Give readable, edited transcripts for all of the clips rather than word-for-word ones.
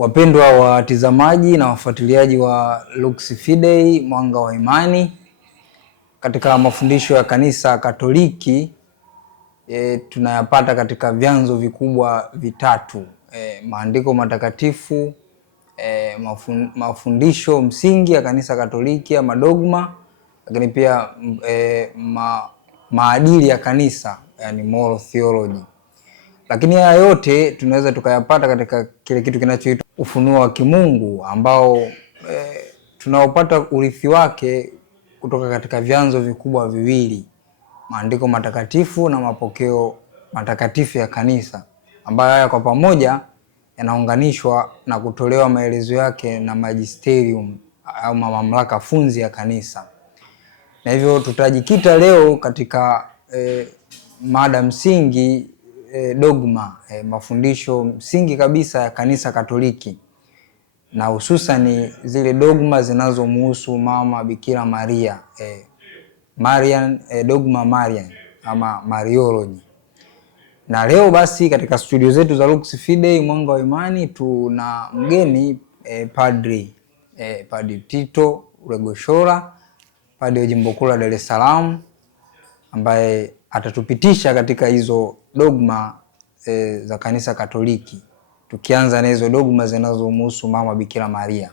Wapendwa watazamaji na wafuatiliaji wa Lux Fidei Mwanga wa Imani, katika mafundisho ya Kanisa Katoliki tunayapata katika vyanzo vikubwa vitatu: maandiko matakatifu, mafundisho msingi ya Kanisa Katoliki ya madogma, lakini pia maadili ya kanisa, yani moral theology. Lakini haya yote tunaweza tukayapata katika kile kitu kinachoitwa ufunuo wa kimungu, ambao tunaopata urithi wake kutoka katika vyanzo vikubwa viwili: maandiko matakatifu na mapokeo matakatifu ya kanisa, ambayo haya kwa pamoja yanaunganishwa na kutolewa maelezo yake na magisterium au mamlaka funzi ya kanisa. Na hivyo tutajikita leo katika mada msingi, dogma, mafundisho msingi kabisa ya Kanisa Katoliki, na hususan zile dogma zinazomhusu Mama Bikira Maria, Marian, dogma Marian ama Mariology. Na leo basi katika studio zetu za Lux Fidei Mwanga wa Imani tuna mgeni, Padri Tito Rwegoshora, padri wa Jimbo Kuu la Dar es Salaam, ambaye atatupitisha katika hizo dogma za Kanisa Katoliki, tukianza na hizo dogma zinazomhusu Mama Bikira Maria.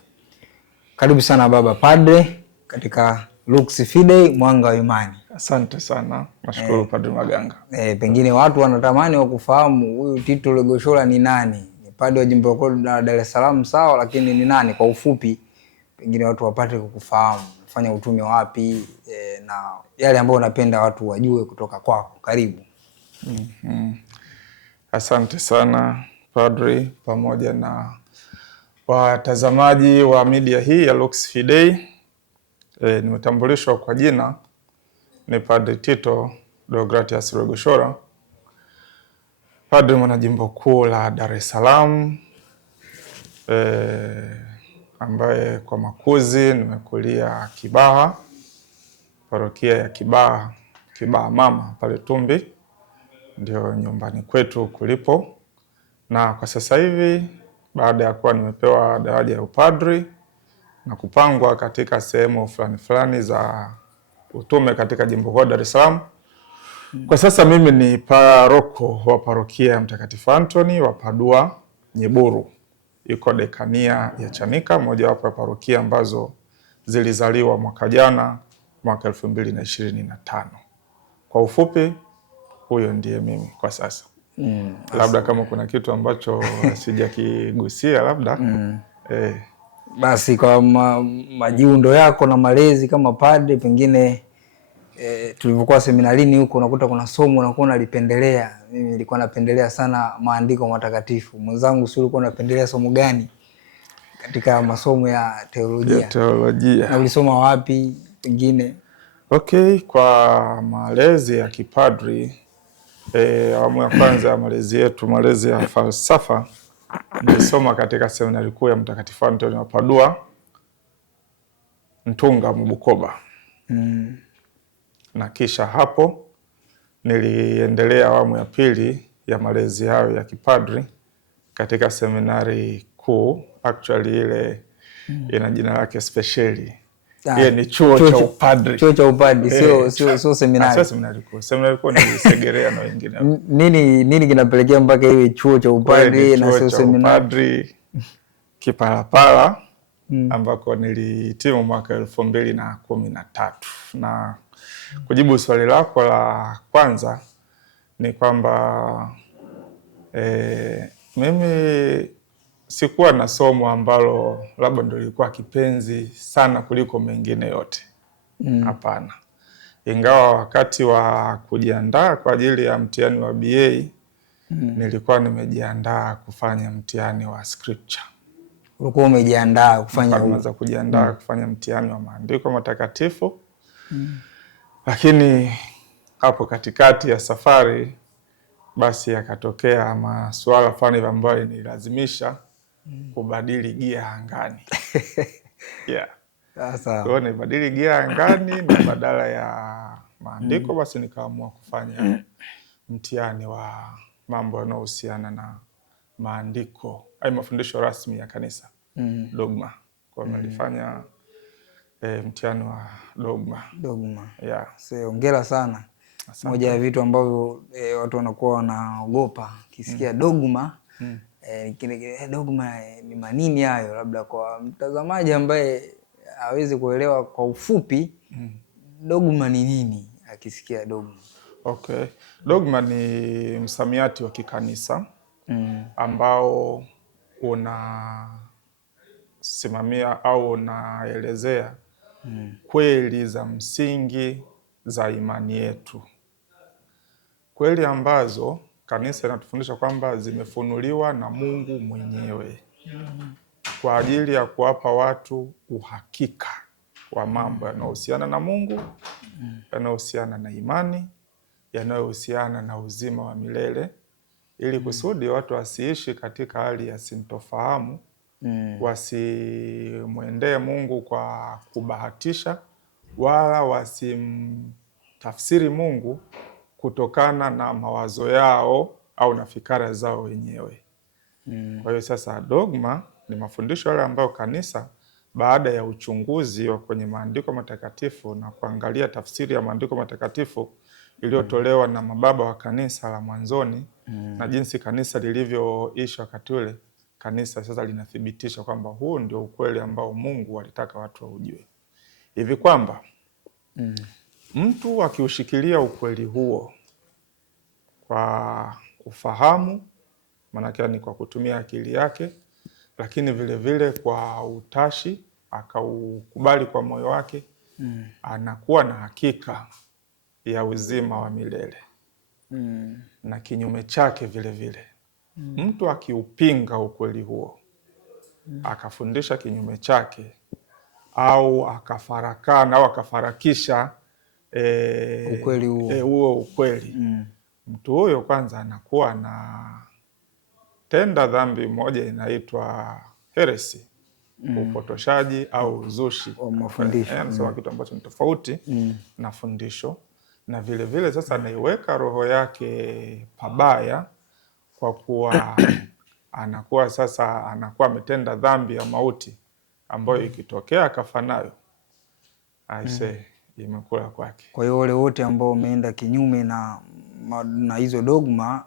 Karibu sana Baba Padre katika Lux Fidei Mwanga wa Imani. Asante sana. Nashukuru Padre Maganga. Pengine watu wanatamani wakufahamu huyu Tito Rwegoshora ni nani? Ni padri wa Jimbo Kuu la Dar es Salaam, sawa, lakini ni nani kwa ufupi, pengine watu wapate kukufahamu, fanya utume wapi, na yale ambayo unapenda watu wajue kutoka kwako. Karibu. Asante sana Padre, pamoja na watazamaji wa media hii ya Lux Fidei. Nimetambulishwa kwa jina ni Padre Tito Deogratias Rwegoshora, padre mwana Jimbo Kuu la Dar es Salaam, ambaye kwa makuzi nimekulia Kibaha, parokia ya Kibaha Mama pale Tumbi, ndio nyumbani kwetu kulipo. Na kwa sasa hivi baada ya kuwa nimepewa daraja ya upadri na kupangwa katika sehemu fulani za utume katika Jimbo Kuu la Dar es Salaam, kwa sasa mimi ni paroko wa parokia ya Mtakatifu Antoni wa Padua Nyeburu, iko dekania ya Chanika, moja wapo ya parokia ambazo zilizaliwa mwaka jana, mwaka 2025. Kwa ufupi, huyo ndiye mimi kwa sasa. Labda kama kuna kitu ambacho sijakigusia labda. Basi kwa majiundo yako na malezi kama padre, pengine tulivyokuwa seminarini huko unakuta kuna somo unakuwa unalipendelea. Mimi nilikuwa napendelea sana maandiko matakatifu. Mwenzangu, si ulikuwa unapendelea somo gani katika masomo ya teolojia? Na ulisoma wapi pengine? Okay, kwa malezi ya kipadri, awamu ya kwanza ya malezi yetu, malezi ya falsafa, nilisoma katika seminari kuu ya Mtakatifu Antoni wa Padua Ntunga Mbukoba. Na kisha hapo niliendelea awamu ya pili ya malezi hayo ya kipadri katika seminari kuu, actually ile ina jina lake speciali. Yeye ni chuo cha upadri. Chuo cha upadri, sio seminari. Sio seminari kuu. Seminari kuu ni Segerea na wengine. Nini kinapelekea mpaka iwe chuo cha upadri na sio seminari? Kipalapala, ambako nilihitimu mwaka 2013. Na kujibu swali lako la kwanza ni kwamba mimi sikuwa na somo ambalo labda ndio lilikuwa kipenzi sana kuliko mengine yote. Hapana. Ingawa wakati wa kujiandaa kwa ajili ya mtihani wa BA, nilikuwa nimejiandaa kufanya mtihani wa scripture. Ulikuwa umejiandaa kujiandaa kufanya mtihani wa maandiko matakatifu. Lakini hapo katikati ya safari basi yakatokea masuala fulani ambayo nilazimisha kubadili gia angani. Sasa kwa nibadili gia angani, na badala ya maandiko basi nikaamua kufanya mtihani wa mambo yanayohusiana na maandiko au mafundisho rasmi ya kanisa. Dogma. Kwa nilifanya mtihani wa dogma. Yeah. Hongera sana. Asante. Moja ya vitu ambavyo watu wanakuwa wanaogopa kisikia dogma. Dogma ni manini hayo? Labda kwa mtazamaji ambaye hawezi kuelewa kwa ufupi, dogma ni nini akisikia dogma? Okay. Dogma ni msamiati wa kikanisa ambao unasimamia au unaelezea kweli za msingi za imani yetu, kweli ambazo kanisa inatufundisha kwamba zimefunuliwa na Mungu mwenyewe kwa ajili ya kuwapa watu uhakika wa mambo yanayohusiana na Mungu, yanayohusiana na imani, yanayohusiana na uzima wa milele, ili kusudi watu wasiishi katika hali ya sintofahamu, wasimwendee Mungu kwa kubahatisha, wala wasimtafsiri Mungu kutokana na mawazo yao au na fikra zao wenyewe. Kwa hiyo sasa dogma ni mafundisho yale ambayo kanisa baada ya uchunguzi wa kwenye maandiko matakatifu na kuangalia tafsiri ya maandiko matakatifu iliyotolewa na mababa wa kanisa la mwanzoni na jinsi kanisa lilivyoishi wakati ule, kanisa sasa linathibitisha kwamba huu ndio ukweli ambao Mungu alitaka watu waujue. Hivi kwamba mtu akiushikilia ukweli huo kwa ufahamu, maana ni kwa kutumia akili yake, lakini vile vile kwa utashi, akaukubali kwa moyo wake, anakuwa na hakika ya uzima wa milele. Na kinyume chake vile vile, mtu akiupinga ukweli huo, akafundisha kinyume chake, au akafarakana au akafarakisha ukweli huo ukweli, mtu huyo kwanza anakuwa na tenda dhambi moja inaitwa heresi, upotoshaji au uzushi wa mafundisho. Anasema kitu ambacho ni tofauti na fundisho, na vile vile sasa anaiweka roho yake pabaya, kwa kuwa anakuwa ametenda dhambi ya mauti ambayo ikitokea akafa nayo, imekula kwake. Kwa hiyo wale wote ambao wameenda kinyume na hizo dogma,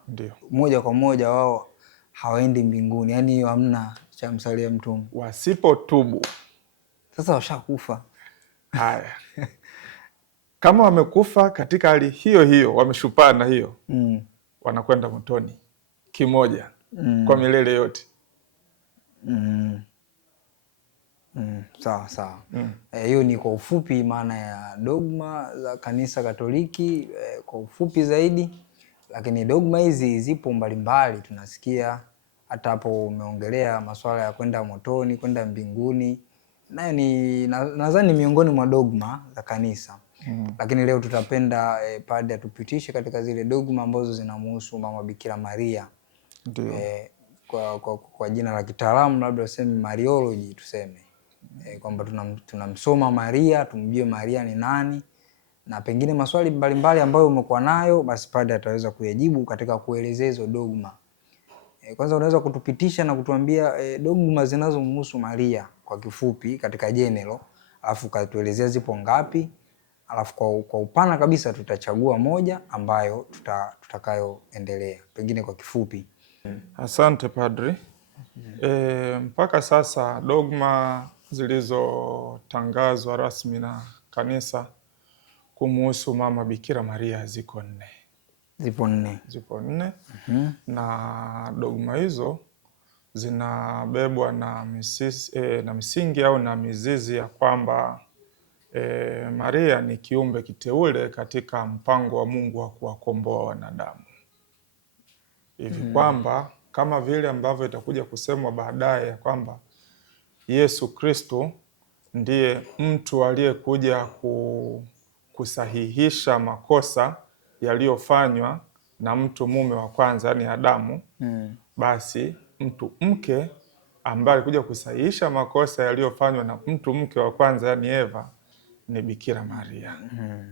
moja kwa moja wao hawaendi mbinguni. Yaani hiyo hamna cha msalia mtume. Wasipotubu sasa washakufa. Haya. Kama wamekufa katika hali hiyo hiyo, wameshupana hiyo, wanakwenda motoni kimoja kwa milele yote. Sawa. Hiyo ni kwa ufupi maana ya dogma za kanisa Katoliki, kwa ufupi zaidi. Lakini dogma hizi zipo mbalimbali, tunasikia hata hapo umeongelea masuala ya kwenda motoni, kwenda mbinguni, nayo ni nadhani miongoni mwa dogma za kanisa. Lakini leo tutapenda padre atupitishe katika zile dogma ambazo zinamhusu Mama Bikira Maria. Kwa jina la kitaalamu labda useme Mariology, tuseme kwamba tunamsoma Maria, tumjue Maria ni nani, na pengine maswali mbalimbali ambayo umekuwa nayo, basi padre ataweza kuyajibu katika kuelezea hizo dogma. Kwanza unaweza kutupitisha na kutuambia dogma zinazomhusu Maria kwa kifupi katika general, alafu katuelezea zipo ngapi, alafu kwa upana kabisa tutachagua moja ambayo tutakayoendelea pengine kwa kifupi. Asante padri. Mpaka sasa dogma zilizotangazwa rasmi na kanisa kumhusu Mama Bikira Maria ziko 4. Zipo nne. Na dogma hizo zinabebwa na misingi au na mizizi ya kwamba Maria ni kiumbe kiteule katika mpango wa Mungu wa kuwakomboa wanadamu. Hivi kwamba kama vile ambavyo itakuja kusemwa baadaye ya kwamba Yesu Kristo ndiye mtu aliyekuja kusahihisha makosa yaliyofanywa na mtu mume wa kwanza, yani Adamu, basi mtu mke ambaye alikuja kusahihisha makosa yaliyofanywa na mtu mke wa kwanza, yani Eva, ni Bikira Maria.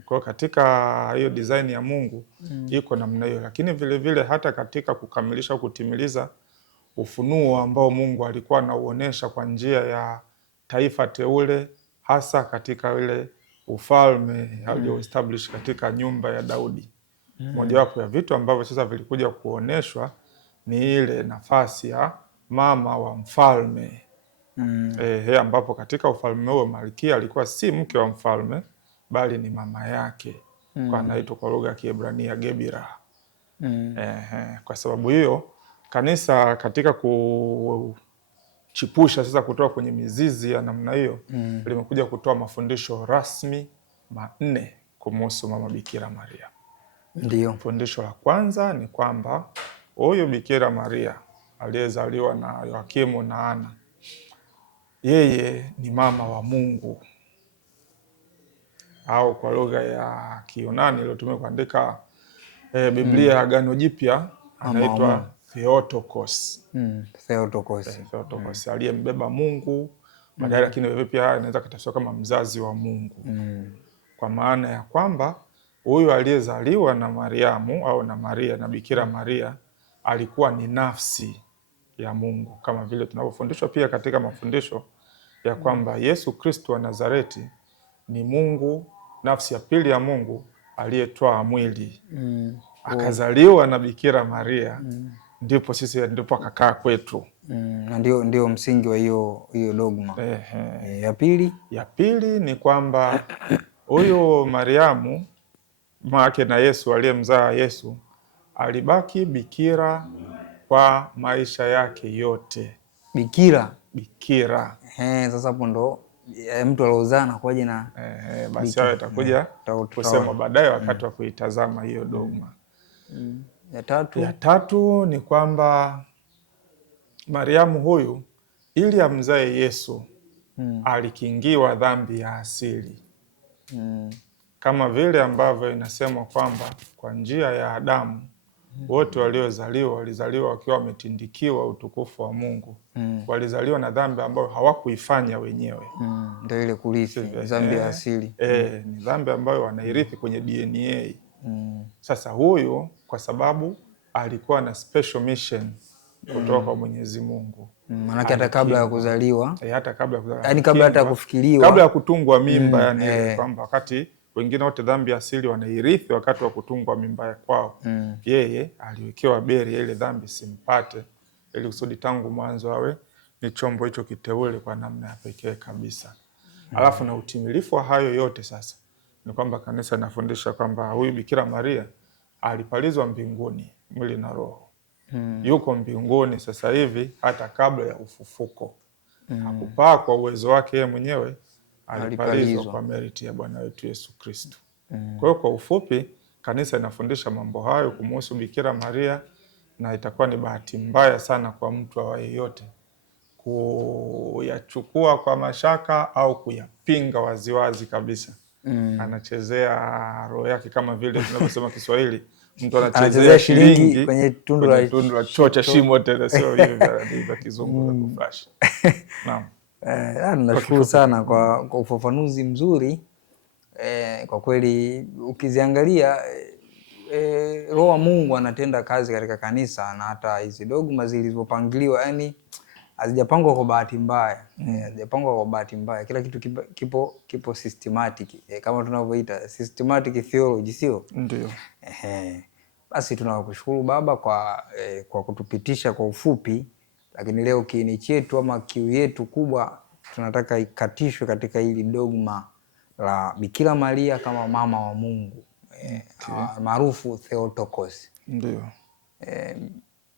Kwa hiyo katika hiyo design ya Mungu iko namna hiyo, lakini vile vile hata katika kukamilisha kutimiliza ufunuo ambao Mungu alikuwa anauonesha kwa njia ya taifa teule, hasa katika ile ufalme alioestablish katika nyumba ya Daudi. Mojawapo ya vitu ambavyo sasa vilikuja kuoneshwa ni ile nafasi ya mama wa mfalme. Ambapo katika ufalme huo malkia alikuwa si mke wa mfalme bali ni mama yake, kwa anaitwa kwa lugha ya Kiebrania Gebira. Kwa sababu hiyo kanisa katika kuchipusha sasa kutoka kwenye mizizi ya namna hiyo limekuja kutoa mafundisho rasmi manne kumhusu mama Bikira Maria. Ndio. Fundisho la kwanza ni kwamba huyu Bikira Maria aliyezaliwa na Yoakimu na Ana, yeye ni mama wa Mungu, au kwa lugha ya Kiyunani iliyotumika kuandika Biblia ya Agano Jipya anaitwa Theotokos. Theotokos aliyembeba Mungu baadaye, lakini wewe pia inaweza kutafsiriwa kama mzazi wa Mungu. Kwa maana ya kwamba huyu aliyezaliwa na Mariamu au na Maria na Bikira Maria alikuwa ni nafsi ya Mungu, kama vile tunavyofundishwa pia katika mafundisho ya kwamba Yesu Kristo wa Nazareti ni Mungu, nafsi ya pili ya Mungu aliyetwaa mwili akazaliwa na Bikira Maria, ndipo sisi ndipo akakaa kwetu. Na ndio msingi wa hiyo dogma. Ya pili ni kwamba huyo Mariamu mama yake na Yesu aliyemzaa Yesu alibaki bikira kwa maisha yake yote. Bikira. Sasa hapo ndo mtu aliozaa na kwaje na basi hayo itakuja kusema baadaye wakati wa kuitazama hiyo dogma. Ya tatu ni kwamba Mariamu huyu ili amzae Yesu alikingiwa dhambi ya asili. Kama vile ambavyo inasemwa kwamba kwa njia ya Adamu wote walizaliwa wakiwa wametindikiwa utukufu wa Mungu. Walizaliwa na dhambi ambayo hawakuifanya wenyewe. Ndio ile kurithi dhambi ya asili. Ni dhambi ambayo wanairithi kwenye DNA. Sasa huyu kwa sababu alikuwa na special mission kutoka kwa Mwenyezi Mungu. Maana hata kabla ya kuzaliwa, hata kabla ya kuzaliwa, yani kabla hata kufikiriwa, kabla ya kutungwa mimba, yani kwamba wakati wengine wote dhambi asili wanairithi wakati wa kutungwa mimba kwao, yeye aliwekewa beri ile dhambi simpate, ili kusudi tangu mwanzo awe ni chombo hicho kiteule kwa namna ya pekee kabisa. Alafu na utimilifu wa hayo yote sasa ni kwamba kanisa linafundisha kwamba huyu Bikira Maria alipalizwa mbinguni mwili na roho. Yuko mbinguni sasa hivi hata kabla ya ufufuko. Hakupaa kwa uwezo wake yeye mwenyewe, alipalizwa kwa meriti ya Bwana wetu Yesu Kristo. Kwa hiyo kwa ufupi kanisa linafundisha mambo hayo kumhusu Bikira Maria, na itakuwa ni bahati mbaya sana kwa mtu awaye yote kuyachukua kwa mashaka au kuyapinga waziwazi kabisa. Anachezea roho yake, kama vile tunavyosema Kiswahili, mtu anachezea shilingi kwenye tundu la choo cha shimo, tena sio hivi vya kizungu vya kuflash. Naam. Nashukuru sana kwa ufafanuzi mzuri. Kwa kweli ukiziangalia Roho wa Mungu anatenda kazi katika kanisa, na hata hizi dogma zilizopangiliwa yani hazijapangwa kwa bahati mbaya. Hazijapangwa kwa bahati mbaya. Kila kitu kipo systematic. Kama tunavyoita systematic theology, sio? Ndio. Basi tunakushukuru Baba kwa kutupitisha kwa ufupi, lakini leo kiini chetu ama kiu yetu kubwa tunataka ikatishwe katika hili dogma la Bikira Maria kama mama wa Mungu, maarufu Theotokos. Ndio.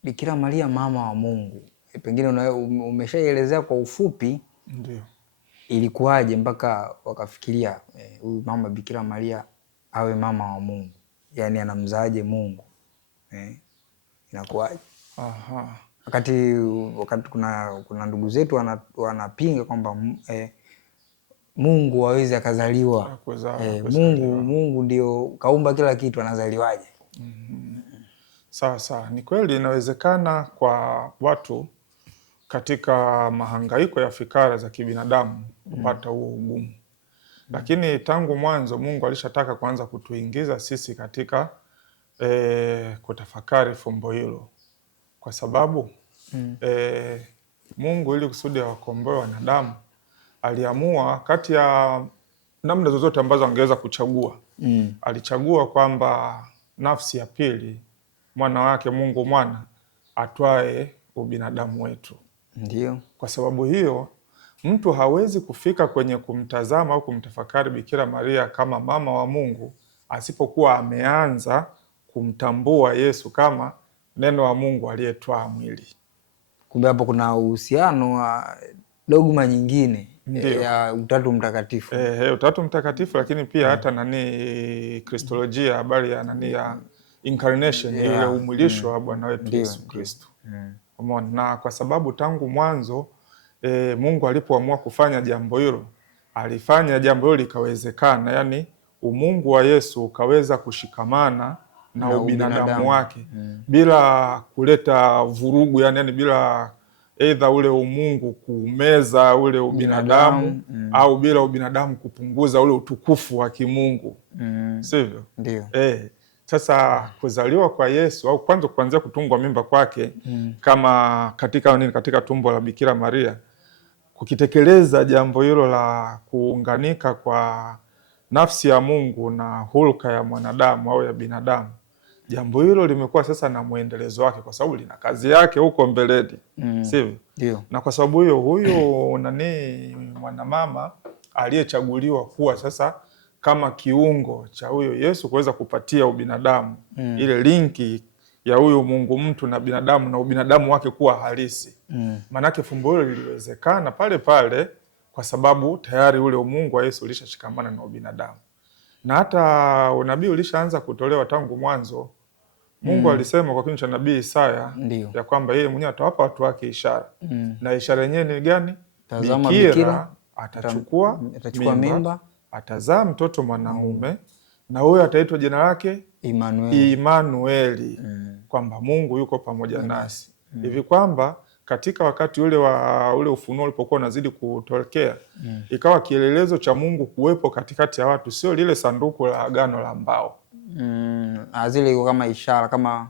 Bikira Maria mama wa Mungu, pengine umeshaelezea kwa ufupi. Ndio. Ilikuwaje mpaka wakafikiria huyu mama Bikira Maria awe mama wa Mungu, yani anamzaaje Mungu? Inakuwaje? Wakati kuna ndugu zetu wanapinga kwamba Mungu hawezi akazaliwa. Mungu ndio kaumba kila kitu, anazaliwaje? Sawa. Ni kweli inawezekana kwa watu katika mahangaiko ya fikra za kibinadamu kupata huo ugumu. Lakini tangu mwanzo Mungu alishataka kuanza kutuingiza sisi katika kutafakari fumbo hilo, kwa sababu Mungu ili kusudi awakomboe wanadamu aliamua kati ya namna zozote ambazo angeweza kuchagua. Alichagua kwamba nafsi ya pili, mwana wake Mungu mwana, atwae ubinadamu wetu. Ndio. Kwa sababu hiyo mtu hawezi kufika kwenye kumtazama au kumtafakari Bikira Maria kama mama wa Mungu asipokuwa ameanza kumtambua Yesu kama neno wa Mungu aliyetwaa mwili. Kumbe hapo kuna uhusiano wa dogma nyingine ya Utatu Mtakatifu. Utatu Mtakatifu, lakini pia hata Kristolojia, habari ya ya incarnation, ile umwilisho wa Bwana wetu Yesu Kristo. Na kwa sababu tangu mwanzo Mungu alipoamua kufanya jambo hilo, alifanya jambo hilo likawezekana, yani umungu wa Yesu ukaweza kushikamana na ubinadamu wake bila kuleta vurugu, yani bila aidha ule umungu kumeza ule ubinadamu au bila ubinadamu kupunguza ule utukufu wa kimungu. Sivyo? Ndio. Sasa kuzaliwa kwa Yesu au kwanza kuanzia kutungwa mimba kwake kama katika tumbo la Bikira Maria, kukitekeleza jambo hilo la kuunganika kwa nafsi ya Mungu na hulka ya mwanadamu au ya binadamu, jambo hilo limekuwa sasa na mwendelezo wake, kwa sababu lina kazi yake huko mbeleni. Sivyo? Ndio. Na kwa sababu hiyo huyo mwanamama aliyechaguliwa kuwa sasa kama kiungo cha huyo Yesu kuweza kupatia ubinadamu ile linki ya huyo Mungu mtu na binadamu na ubinadamu wake kuwa halisi. Manake fumbo hilo liliwezekana pale pale kwa sababu tayari ule umungu wa Yesu ulishashikamana na ubinadamu. Na hata unabii ulishaanza kutolewa tangu mwanzo. Mungu alisema kwa kinywa cha nabii Isaya ya kwamba yeye mwenyewe atawapa watu wake ishara. Na ishara yenyewe ni gani? Tazama, Bikira atachukua mimba, atazaa mtoto mwanamume, na huyo ataitwa jina lake Immanueli, kwamba Mungu yuko pamoja nasi. Hivi kwamba katika wakati ule wa ule ufunuo ulipokuwa unazidi kutokea, ikawa kielelezo cha Mungu kuwepo katikati ya watu, sio lile sanduku la agano la mbao. Zile iko kama ishara, kama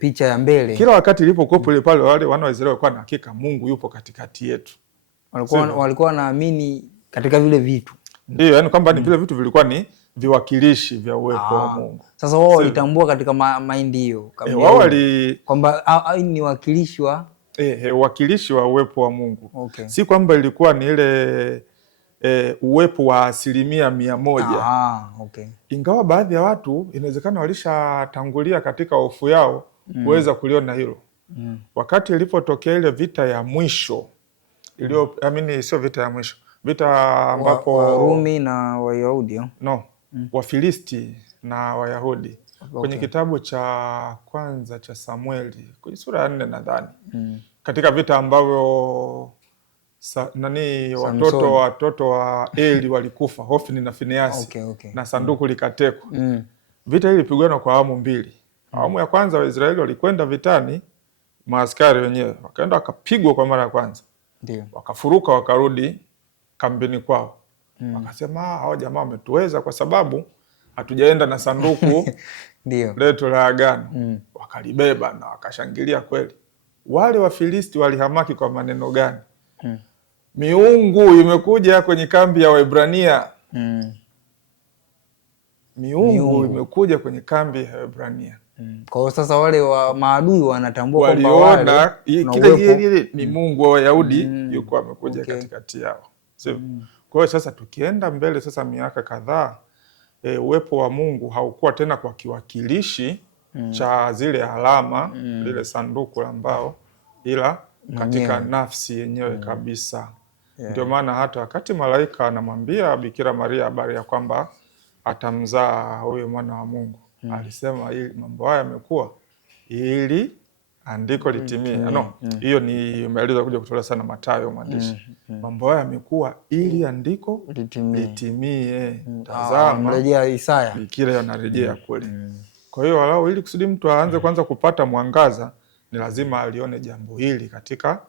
picha ya mbele. Kila wakati ilipokuwepo ile pale, wale wana wa Israeli walikuwa na hakika Mungu yupo katikati yetu. Walikuwa wanaamini katika vile vitu. Ndio, yani kwamba ni vile vitu vilikuwa ni viwakilishi vya uwepo wa Mungu. Sasa wao walitambua katika maindi hiyo wao kwamba ni wakilishi wa wakilishi wa uwepo wa Mungu. Si kwamba ilikuwa ni ile uwepo wa 100%. Ingawa baadhi ya watu inawezekana walishatangulia katika hofu yao kuweza kuliona hilo. Wakati ilipotokea ile vita ya mwisho sio vita ya mwisho, vita ambapo Warumi na Wayahudi Wafilisti na Wayahudi, kwenye kitabu cha kwanza cha Samueli kwenye sura ya 4 nadhani, katika vita ambavyo watoto wa Eli walikufa, Hofni na Finehasi, na sanduku likatekwa. Vita hili ilipigwa kwa awamu mbili. Awamu ya kwanza Waisraeli walikwenda vitani, maaskari wenyewe wakaenda wakapigwa kwa mara ya kwanza. Wakafuruka wakarudi kambini kwao. Wakasema hao jamaa wametuweza kwa sababu hatujaenda na sanduku letu la agano. Wakalibeba na wakashangilia kweli. Wale Wafilisti walihamaki kwa maneno gani? Miungu imekuja kwenye kambi ya Waebrania. Miungu imekuja kwenye kambi ya Waebrania. Kwa hiyo sasa wale wa maadui wanatambua kwamba waliona kile ni Mungu wa Wayahudi yuko amekuja katikati yao. Kwa hiyo sasa tukienda mbele sasa miaka kadhaa, uwepo wa Mungu haukuwa tena kwa kiwakilishi cha zile alama lile sanduku la mbao, ila katika nafsi yenyewe kabisa. Ndio maana hata wakati malaika anamwambia Bikira Maria habari ya kwamba atamzaa huyo mwana wa Mungu, alisema mambo haya yamekuwa ili andiko litimie. Hiyo ni maelezo kuja kutolewa sana Mathayo mwandishi. Mambo haya yamekuwa ili andiko litimie. Tazama, rejea Isaya. Bikira yanarejea kule. Kwa hiyo walau ili kusudi mtu aanze kwanza kupata mwangaza, ni lazima alione jambo hili katika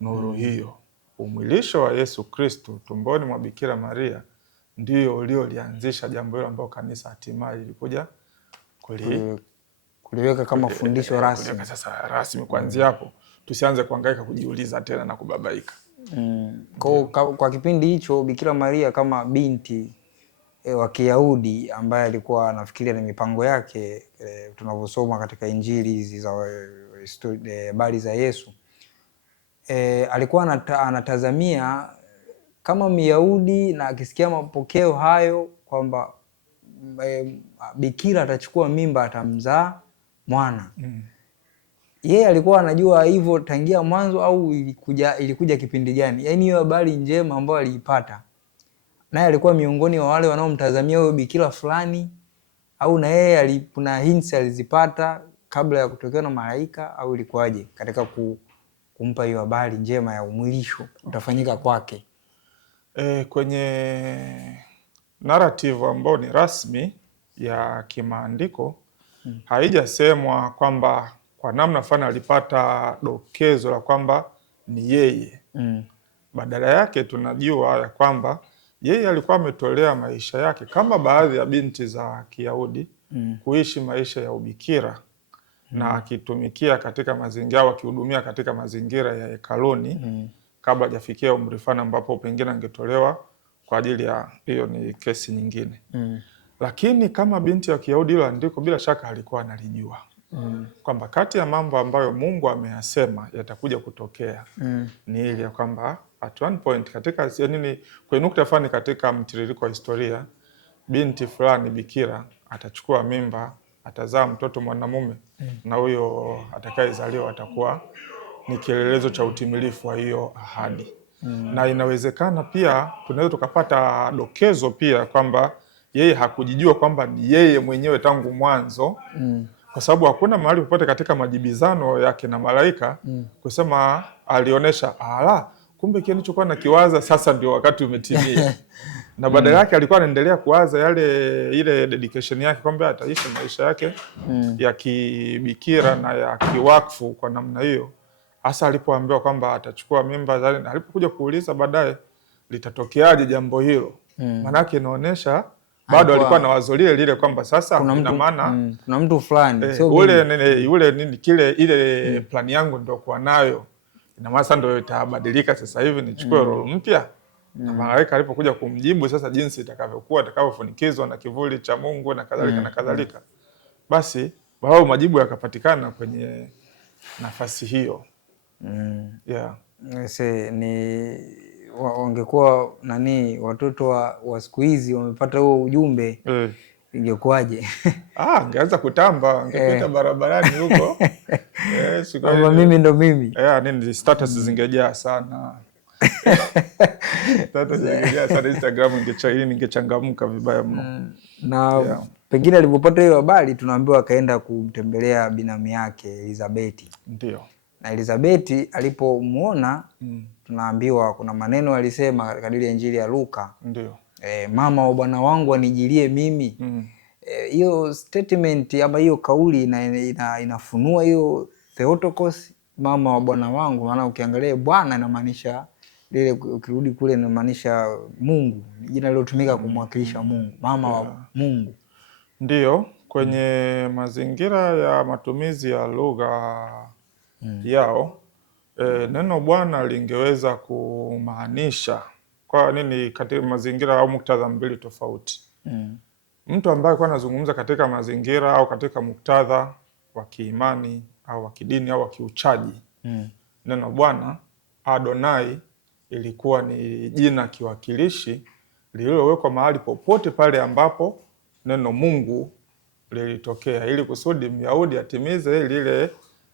nuru hiyo. Umwilisho wa Yesu Kristo tumboni mwa Bikira Maria ndio uliolianzisha jambo hilo ambalo kanisa hatimaye lilikuja kuliweka kama fundisho rasmi. Sasa rasmi kuanzia hapo tusianze kuhangaika kujiuliza tena na kubabaika. Kwa kipindi hicho Bikira Maria kama binti wa Kiyahudi ambaye alikuwa anafikiria na mipango yake, tunavyosoma katika Injili hizi za habari za Yesu, alikuwa anatazamia kama Myahudi, na akisikia mapokeo hayo kwamba bikira atachukua mimba, atamzaa mwana. Yeye alikuwa anajua hivyo tangia mwanzo, au ilikuja kipindi gani? Yaani hiyo habari njema ambayo aliipata, naye alikuwa miongoni wa wale wanaomtazamia huyo bikira fulani, au na yeye kuna hints alizipata kabla ya kutokea na malaika, au ilikuwaje katika kumpa hiyo habari njema ya umwilisho utafanyika kwake? Kwenye narrative ambayo ni rasmi ya kimaandiko haijasemwa kwamba kwa namna fulani alipata dokezo la kwamba ni yeye. Badala yake tunajua ya kwamba yeye alikuwa ametolea maisha yake kama baadhi ya binti za Kiyahudi kuishi maisha ya ubikira na akitumikia katika mazingira, akihudumia katika mazingira ya hekaluni kabla hajafikia umri fulani ambapo pengine angetolewa kwa ajili ya, hiyo ni kesi nyingine. Lakini kama binti ya Kiyahudi, hilo andiko bila shaka alikuwa analijua kwamba kati ya mambo ambayo Mungu ameyasema yatakuja kutokea ni ile ya kwamba at one point katika kwa nukta fulani katika mtiririko wa historia, binti fulani bikira atachukua mimba, atazaa mtoto mwanamume, na huyo atakayezaliwa atakuwa ni kielelezo cha utimilifu wa hiyo ahadi. Na inawezekana pia tunaweza tukapata dokezo pia kwamba yeye hakujijua kwamba ni yeye mwenyewe tangu mwanzo, kwa sababu hakuna mahali popote katika majibizano yake na malaika kusema alionyesha kumbe kile nilichokuwa nakiwaza sasa ndio wakati umetimia. Na badala yake alikuwa anaendelea kuwaza ile dedication yake kwamba ataishi maisha yake ya kibikira na ya kiwakfu kwa namna hiyo. Hasa alipoambiwa kwamba atachukua mimba, na alipokuja kuuliza baadaye litatokeaje jambo hilo, manake inaonyesha bado alikuwa na wazo lile kwamba sasa ina maana kuna mtu fulani ile plani yangu ndio kwa nayo, ina maana sasa ndio itabadilika sasa hivi nichukue role mpya. Na malaika alipokuja kumjibu sasa jinsi itakavyokuwa, atakavyofunikizwa na kivuli cha Mungu na kadhalika na kadhalika, basi wao majibu yakapatikana kwenye nafasi hiyo. Ni wangekuwa watoto wa siku hizi wamepata huo ujumbe, ingekuwaje? Angeanza kutamba, angepita barabarani huko kama mimi ndo mimi, status zingejaa sana. Status zingejaa sana, Instagram ingechangamka vibaya mno. Na pengine alipopata hiyo habari, tunaambiwa akaenda kumtembelea binamu yake Elizabeti. Ndio. Na Elizabeti alipomuona, tunaambiwa kuna maneno alisema kadiri ya Injili ya Luka. Ndio. Mama wa Bwana wangu anijilie mimi. Hiyo statement ama hiyo kauli inafunua hiyo Theotokos, mama wa Bwana wangu. Maana ukiangalia Bwana inamaanisha lile, ukirudi kule inamaanisha Mungu, jina lilotumika kumwakilisha Mungu, mama wa Mungu. Ndio, kwenye mazingira ya matumizi ya lugha yao, neno Bwana lingeweza kumaanisha kwa nini katika mazingira au muktadha mbili tofauti. Mtu ambaye alikuwa anazungumza katika mazingira au katika muktadha wa kiimani au wa kidini au wa kiuchaji, neno Bwana, Adonai, ilikuwa ni jina kiwakilishi lililowekwa mahali popote pale ambapo neno Mungu lilitokea, ili kusudi Myahudi atimize lile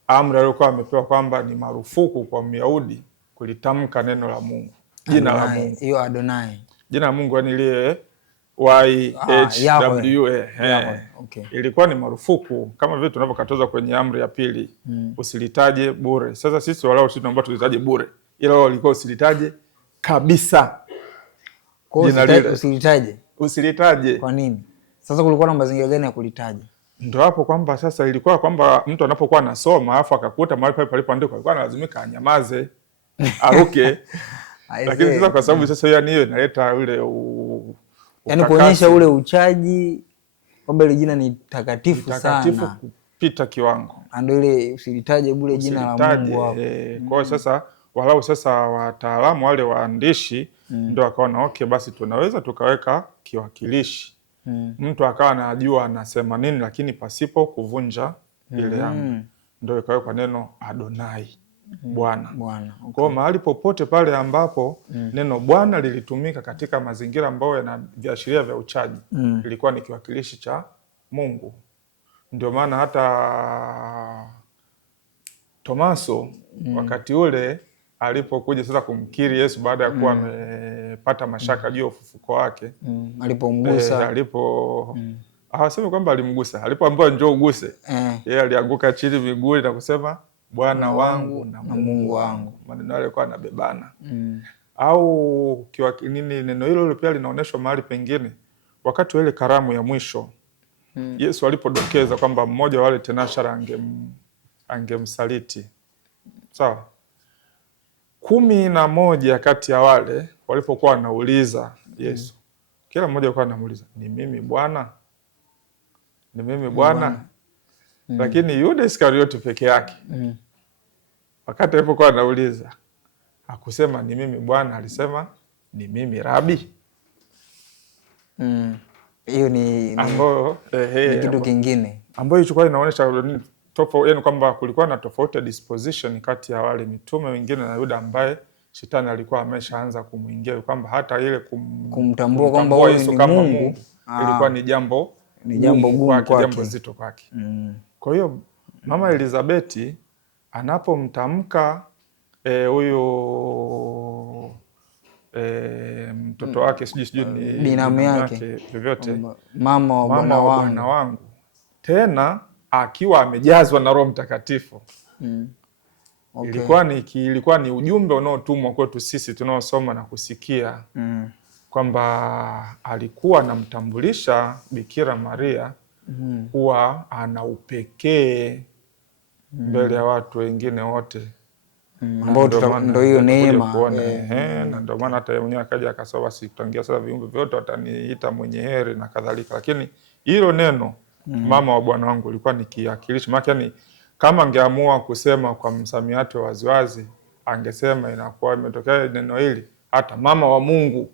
amri aliyokuwa amepewa kwamba ni marufuku kwa Myahudi kulitamka neno la Mungu, jina la Mungu. Hiyo Adonai, jina la Mungu ni ile YHWH. Ilikuwa ni marufuku kama vile tunavyokatazwa kwenye amri ya pili, usilitaje bure. Sasa sisi wala sisi tunaomba tulitaje bure, ila wao walikuwa usilitaje kabisa. Usilitaje. Kwa nini? Sasa kulikuwa na mazingira gani ya kulitaja? Ndio hapo kwamba sasa ilikuwa kwamba mtu anapokuwa anasoma alafu akakuta mahali pale palipoandikwa, alikuwa analazimika anyamaze, aruke. Lakini sasa kwa sababu sasa hiyo inaleta ule yaani kuonyesha ule uchaji kwamba ile jina ni takatifu sana, kupita kiwango. ndio ile usilitaje bure jina la Mungu hapo. Kwa sasa walau sasa wataalamu wale waandishi ndio wakaona okay, basi tunaweza tukaweka kiwakilishi mtu akawa anajua anasema nini, lakini pasipo kuvunja ile amri, ndio ikawekwa neno Adonai, Bwana. Okay. Kwa mahali popote pale ambapo neno Bwana lilitumika katika mazingira ambayo yana viashiria vya uchaji, ilikuwa ni kiwakilishi cha Mungu. Ndio maana hata Tomaso wakati ule alipokuja sasa kumkiri Yesu baada ya kuwa amepata mashaka juu ya ufufuko wake, alipomgusa hawasemi kwamba alimgusa, alipoambiwa njoo uguse, yeye alianguka chini miguuni na kusema Bwana wangu na Mungu wangu. Maneno yale alikuwa anabebana. Au nini, neno hilo pia linaonyeshwa mahali pengine wakati wa ile karamu ya mwisho. Yesu alipodokeza kwamba mmoja wa wale tenashara angemsaliti. Sawa? 11 kati ya wale walipokuwa wanauliza Yesu, kila mmoja alikuwa anamuuliza, ni mimi Bwana? Ni mimi Bwana? Lakini Yuda Iskarioti peke yake wakati alipokuwa anauliza hakusema ni mimi Bwana, alisema ni mimi Rabi. Hiyo ni kitu kingine ambayo ilikuwa inaonyesha tofauti, yani kwamba kulikuwa na tofauti ya disposition kati ya wale mitume wengine na Yuda ambaye shetani alikuwa ameshaanza kumuingia, kwamba hata ile kumtambua kwamba huyu ni Mungu ilikuwa ni jambo gumu kwake, jambo zito kwake. Kwa hiyo Mama Elizabeti anapomtamka huyo mtoto wake sijui ni binamu yake vyovyote, mama wa Bwana wangu, tena akiwa amejazwa na Roho Mtakatifu. Ilikuwa ni ujumbe unaotumwa kwetu sisi tunaosoma na kusikia kwamba alikuwa anamtambulisha Bikira Maria kuwa ana upekee mbele ya watu wengine wote, ambao ndio hiyo neema. Na ndio maana hata yeye mwenyewe akaja akasema, basi kutangia sasa viumbe vyote wataniita mwenye heri na kadhalika. Lakini hilo neno mama wa Bwana wangu ilikuwa ni kiakilishi, maana yani kama angeamua kusema kwa msamiati wa waziwazi, angesema inakuwa imetokea neno hili, hata mama wa Mungu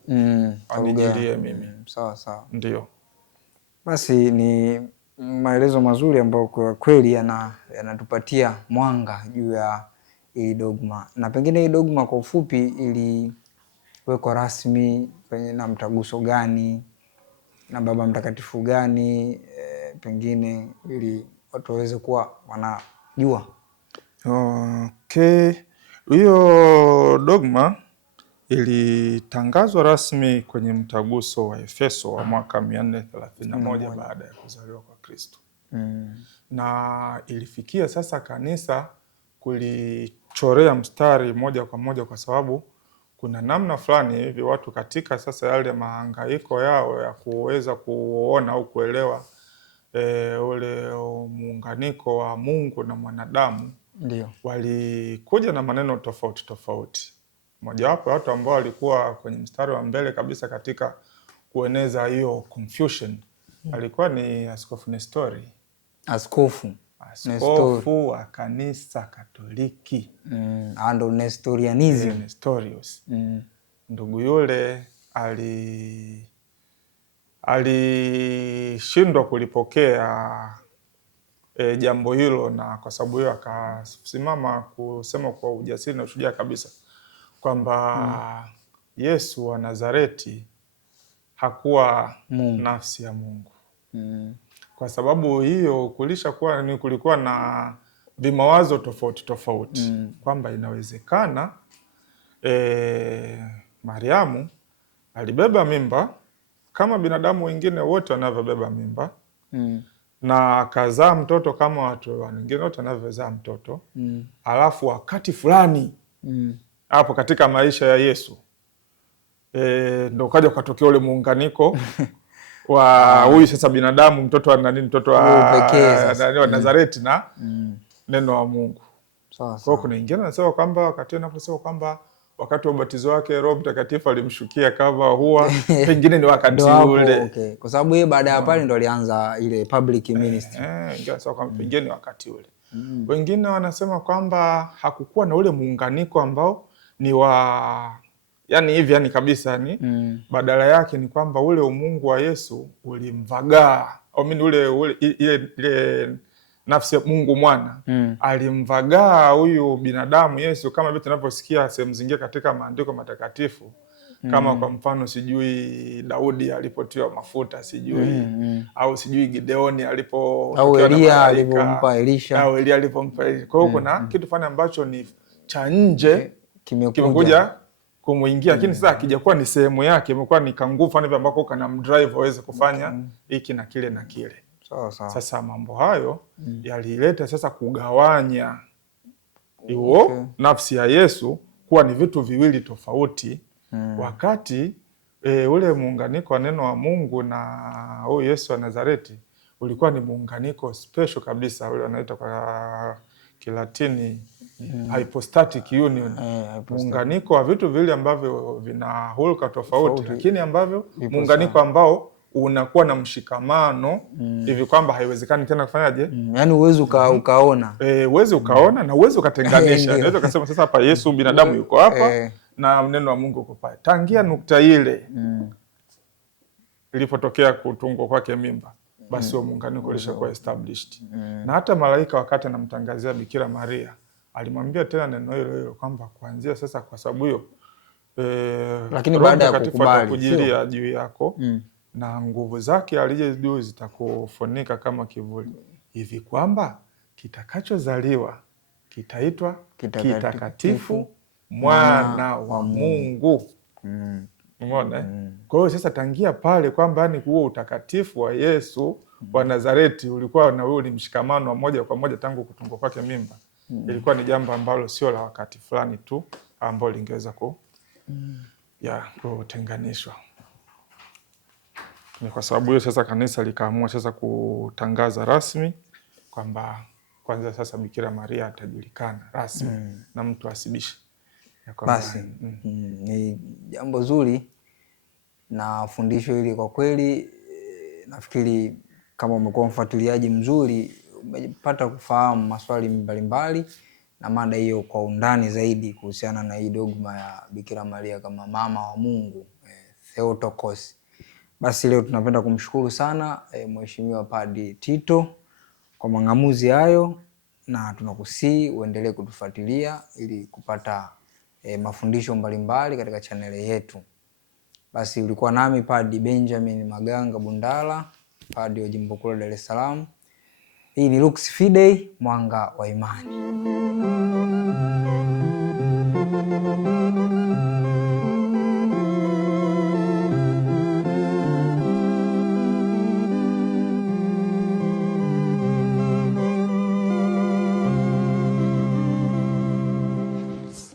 anijilie mimi. Sawa sawa, ndio. Basi ni maelezo mazuri ambayo kwa kweli yanatupatia mwanga juu ya hii dogma, na pengine hii dogma kwa ufupi iliwekwa rasmi na mtaguso gani na Baba Mtakatifu gani, pengine ili watu waweze kuwa wanajua. Okay, hiyo dogma ilitangazwa rasmi kwenye mtaguso wa Efeso wa mwaka 431 baada ya kuzaliwa kwa Kristo. Na ilifikia sasa kanisa kulichorea mstari moja kwa moja, kwa sababu kuna namna fulani hivi watu katika sasa yale mahangaiko yao ya kuweza kuona au kuelewa ule muunganiko wa Mungu na mwanadamu, ndio walikuja na maneno tofauti tofauti. Mojawapo ya watu ambao walikuwa kwenye mstari wa mbele kabisa katika kueneza hiyo confusion alikuwa ni Askofu Nestori. Askofu wa kanisa Katoliki. Ando Nestorianism. Nestorius. Ndugu yule alishindwa kulipokea jambo hilo, na kwa sababu hiyo akasimama kusema kwa ujasiri na ushujaa kabisa kwamba Yesu wa Nazareti hakuwa nafsi ya Mungu. Kwa sababu hiyo kulikuwa na vimawazo tofauti tofauti kwamba inawezekana Mariamu alibeba mimba kama binadamu wengine wote wanavyobeba mimba, na akazaa mtoto kama watu wengine wote wanavyozaa mtoto, alafu wakati fulani hapo katika maisha ya Yesu ndio kaja ukatokea ule muunganiko wa huyu sasa binadamu, mtoto wa nani, mtoto wa Nazareti na neno wa Mungu. Kwa hiyo kuna wengine wanasema kwamba wakati anaposema kwamba wakati wa ubatizo wake Roho Mtakatifu alimshukia kama huwa pengine ni wakati ule. Kwa sababu yeye baada ya pale ndo alianza ile public ministry. Ingawa sasa kwamba pengine wakati ule. Wengine wanasema kwamba hakukuwa na ule muunganiko ambao ni wa yani hivi yani kabisa yani badala yake ni kwamba ule umungu wa Yesu ulimvagaa au ile nafsi ya Mungu mwana alimvagaa huyu binadamu Yesu, kama vile tunavyosikia sehemu zingine katika maandiko matakatifu kama kwa mfano sijui Daudi alipotiwa mafuta sijui au sijui Gideoni au Elia alipompa Elisha au Elia alipompa Elisha. Kwa hiyo kuna kitu fulani ambacho ni cha nje kimekuja kumuingia, lakini sasa akijakuwa ni sehemu yake, imekuwa ni kanguvu fulani hivi ambako kana mdrive aweze kufanya hiki na kile na kile. Sasa mambo hayo yalileta sasa kugawanya hiyo nafsi ya Yesu kuwa ni vitu viwili tofauti. Wakati ule muunganiko wa neno wa Mungu na huyu Yesu wa Nazareti ulikuwa ni muunganiko special kabisa, ule wanaita kwa Kilatini hypostatic union, muunganiko wa vitu viwili ambavyo vina hulka tofauti, lakini ambavyo muunganiko ambao unakuwa na mshikamano hivi kwamba haiwezekani tena kufanyaje, yani uwezi ukaona uwezi ukaona na uwezi ukatenganisha. Naweza kusema sasa hapa Yesu binadamu yuko hapa na neno wa Mungu uko pale. Tangia nukta ile ilipotokea kutungwa kwake mimba, basi huo muunganiko ulishakuwa established. Na hata malaika wakati anamtangazia Bikira Maria alimwambia tena neno hilo hilo kwamba kuanzia sasa, kwa sababu hiyo lakini baada ya kukubali kujilia juu yako na nguvu zake aliye juu zitakufunika kama kivuli, hivi kwamba kitakachozaliwa kitaitwa kitakatifu mwana wa Mungu. Umeona? Kwa hiyo sasa tangia pale kwamba ni huo utakatifu wa Yesu wa Nazareti ulikuwa na huo ni mshikamano wa moja kwa moja tangu kutungwa kwake mimba. Ilikuwa ni jambo ambalo sio la wakati fulani tu ambalo lingeweza kutenganishwa. Ni kwa sababu hiyo sasa kanisa likaamua sasa kutangaza rasmi kwamba kwanza sasa Bikira Maria atajulikana rasmi na mtu asibishe. Basi ni jambo zuri na fundisho hili kwa kweli. Nafikiri kama umekuwa mfuatiliaji mzuri umepata kufahamu maswali mbalimbali na mada hiyo kwa undani zaidi kuhusiana na hii dogma ya Bikira Maria kama mama wa Mungu, Theotokos. Basi leo tunapenda kumshukuru sana Mheshimiwa Padri Tito kwa mang'amuzi hayo, na tunakusii uendelee kutufuatilia ili kupata mafundisho mbalimbali katika chaneli yetu. Basi ulikuwa nami Padri Benjamin Maganga Bundala, Padri wa Jimbo Kuu la Dar es Salaam. Hii ni Lux Fidei, mwanga wa imani.